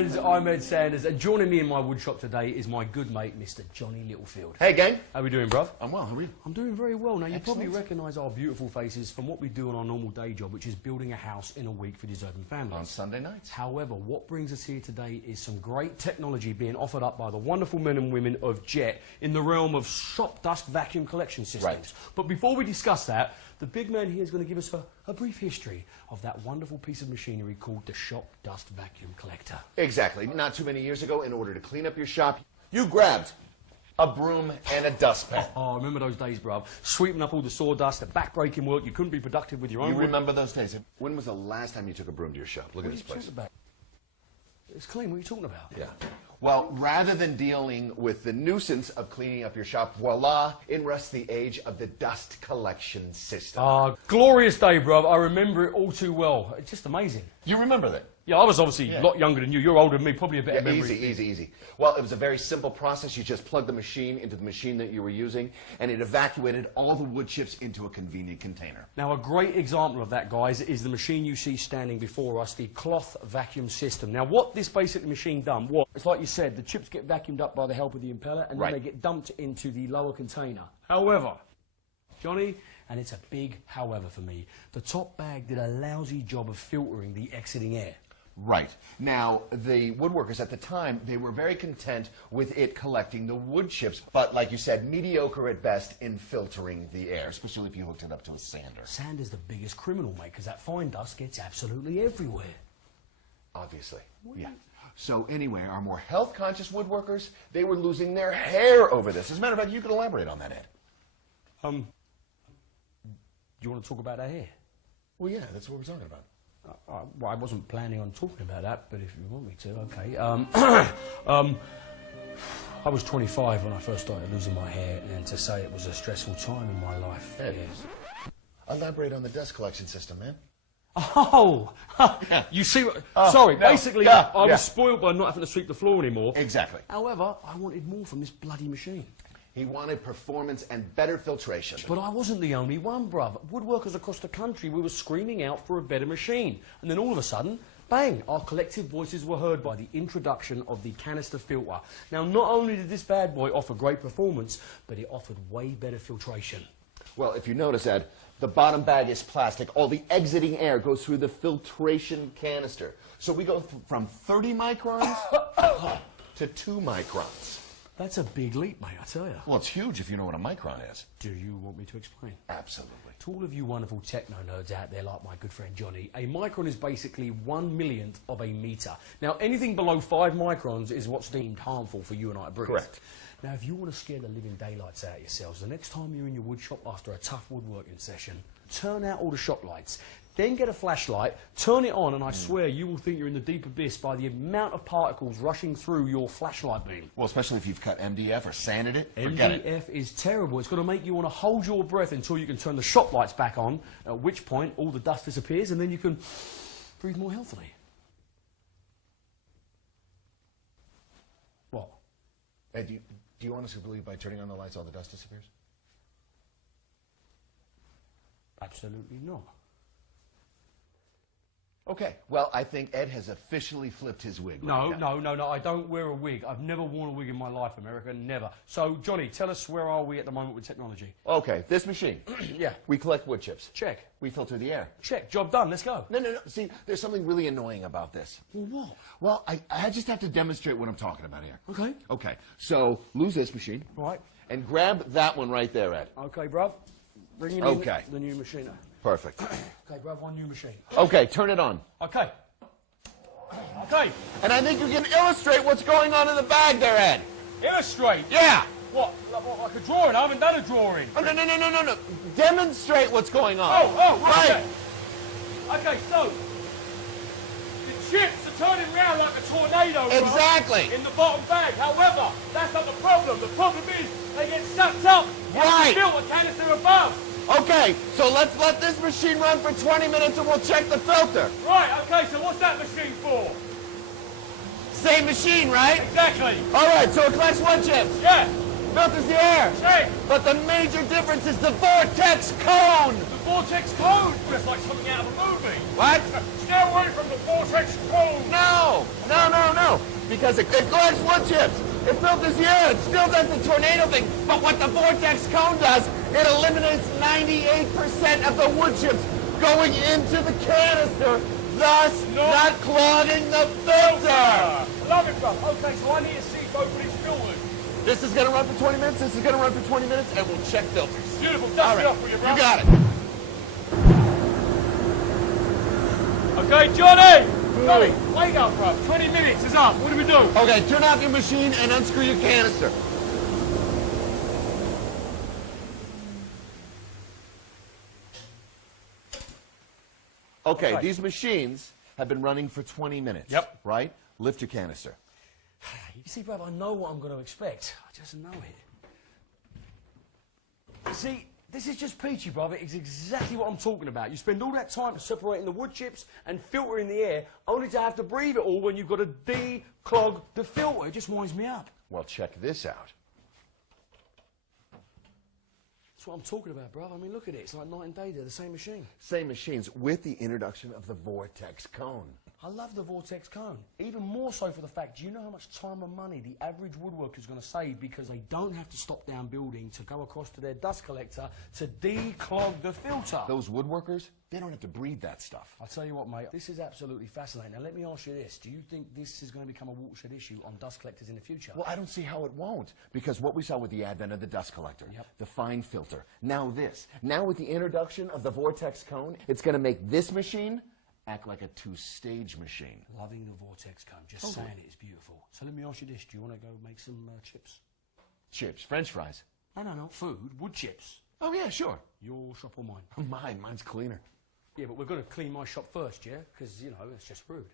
friends, I'm Ed Sanders, and joining me in my woodshop today is my good mate, Mr. Johnny Littlefield. Hey, gang. How we doing, bruv? I'm well, how are you? I'm doing very well. Now, you Excellent. probably recognise our beautiful faces from what we do on our normal day job, which is building a house in a week for deserving families. On Sunday nights. However, what brings us here today is some great technology being offered up by the wonderful men and women of Jet in the realm of shop dust vacuum collection systems. Right. But before we discuss that, the big man here is going to give us a brief history of that wonderful piece of machinery called the shop dust vacuum collector. Exactly. Not too many years ago, in order to clean up your shop, you grabbed a broom and a dustpan. Oh, I remember those days, bruv. Sweeping up all the sawdust, the back-breaking work. You couldn't be productive with your own You work. remember those days? When was the last time you took a broom to your shop? Look at this place. About? It's clean. What are you talking about? Yeah. Well, rather than dealing with the nuisance of cleaning up your shop, voila, in rests the age of the dust collection system. Ah, glorious day, bruv. I remember it all too well. It's just amazing. You remember that? Yeah, I was obviously a lot younger than you. You're older than me, probably a better memory. Easy. Well, it was a very simple process. You just plugged the machine into the machine that you were using, and it evacuated all the wood chips into a convenient container. Now, a great example of that, guys, is the machine you see standing before us, the cloth vacuum system. Now, what this basic machine done was, it's like you said, the chips get vacuumed up by the help of the impeller, and then they get dumped into the lower container. However, Johnny, and it's a big however for me, the top bag did a lousy job of filtering the exiting air. Right. Now, the woodworkers at the time, they were very content with it collecting the wood chips, but like you said, mediocre at best in filtering the air, especially if you hooked it up to a sander. Sander's the biggest criminal, mate, because that fine dust gets absolutely everywhere. Obviously. Yeah. So anyway, our more health-conscious woodworkers, they were losing their hair over this. As a matter of fact, you could elaborate on that, Ed. Do you want to talk about our hair? Well, yeah, that's what we're talking about. Well, I wasn't planning on talking about that, but if you want me to, okay. I was 25 when I first started losing my hair, and to say it was a stressful time in my life. Ed, yes. Elaborate on the dust collection system, man. Oh! You see what... sorry, basically, I was spoiled by not having to sweep the floor anymore. Exactly. However, I wanted more from this bloody machine. He wanted performance and better filtration. But I wasn't the only one, bruv. Woodworkers across the country, we were screaming out for a better machine. And then all of a sudden, bang, our collective voices were heard by the introduction of the canister filter. Now, not only did this bad boy offer great performance, but it offered way better filtration. Well, if you notice, Ed, the bottom bag is plastic. All the exiting air goes through the filtration canister. So we go from 30 microns to 2 microns. That's a big leap, mate, I tell you. Well, it's huge if you know what a micron is. Do you want me to explain? Absolutely. To all of you wonderful techno nerds out there, like my good friend Johnny, a micron is basically 1/1,000,000th of a metre. Now, anything below 5 microns is what's deemed harmful for you and I to breathe. Correct. Now, if you want to scare the living daylights out of yourselves, the next time you're in your wood shop after a tough woodworking session, turn out all the shop lights. Then get a flashlight, turn it on, and I swear you will think you're in the deep abyss by the amount of particles rushing through your flashlight beam. Well, especially if you've cut MDF or sanded it, forget it. MDF is terrible. It's going to make you want to hold your breath until you can turn the shop lights back on, at which point all the dust disappears, and then you can breathe more healthily. What? Ed, do you honestly believe by turning on the lights all the dust disappears? Absolutely not. Okay, well, I think Ed has officially flipped his wig. No, I don't wear a wig. I've never worn a wig in my life, America, never. So, Johnny, tell us, where are we at the moment with technology? Okay, this machine. Yeah. We collect wood chips. Check. We filter the air. Check. Job done. Let's go. No. See, there's something really annoying about this. Well, what? Well, I just have to demonstrate what I'm talking about here. Okay. Okay, so lose this machine. Right. And grab that one right there, Ed. Okay, bruv. Bring in the new machine. Perfect. Okay, bruv, one new machine. Okay, turn it on. Okay. Okay. And I think you can illustrate what's going on in the bag there, Ed. Illustrate? Yeah. What? Like a drawing? I haven't done a drawing. Oh, no. Demonstrate what's going on. Right. Okay, so the chips are turning around like a tornado. Exactly. Bro, in the bottom bag. However, that's not the problem. The problem is they get sucked up. Right. Fill a canister above. Okay, so let's let this machine run for 20 minutes and we'll check the filter. Right, okay, so what's that machine for? Same machine, right? Exactly. All right, so it collects wood chips. Yeah. Filters the air. Say. But the major difference is the vortex cone. The vortex cone? Just like something out of a movie. What? Stay away from the vortex cone. No. Because it collects wood chips. It filters the air. It still does the tornado thing. But what the vortex cone does, it eliminates 98% of the wood chips going into the canister, thus not clogging the filter. Love it, bro. Okay, so I need to see both of these filters. This is going to run for 20 minutes. This is going to run for 20 minutes, and we'll check filters. Beautiful. Dust it up for you, bro. You got it. Okay, Johnny! Johnny, wake up, bro. 20 minutes is up. What do we do? Okay, turn off your machine and unscrew your canister. Okay, these machines have been running for 20 minutes. Yep. Right? Lift your canister. You see, bruv, I know what I'm going to expect. I just know it. See, this is just peachy, bruv. It's exactly what I'm talking about. You spend all that time separating the wood chips and filtering the air, only to have to breathe it all when you've got to declog the filter. It just winds me up. Well, check this out. That's what I'm talking about, bruv. I mean, look at it. It's like night and day. They're the same machine. Same machines with the introduction of the vortex cone. I love the vortex cone. Even more so for the fact, do you know how much time and money the average woodworker is going to save because they don't have to stop down building to go across to their dust collector to declog the filter? Those woodworkers, they don't have to breathe that stuff. I'll tell you what, mate, this is absolutely fascinating. Now, let me ask you this. Do you think this is going to become a watershed issue on dust collectors in the future? Well, I don't see how it won't, because what we saw with the advent of the dust collector, the fine filter, now this. Now with the introduction of the vortex cone, it's going to make this machine act like a two-stage machine. Loving the vortex cone. Just saying it is beautiful. So let me ask you this. Do you want to go make some chips? Chips, French fries. No. Food. Wood chips. Oh, yeah, sure. Your shop or mine? Mine's cleaner. Yeah, but we're going to clean my shop first, yeah? Because, you know, it's just rude.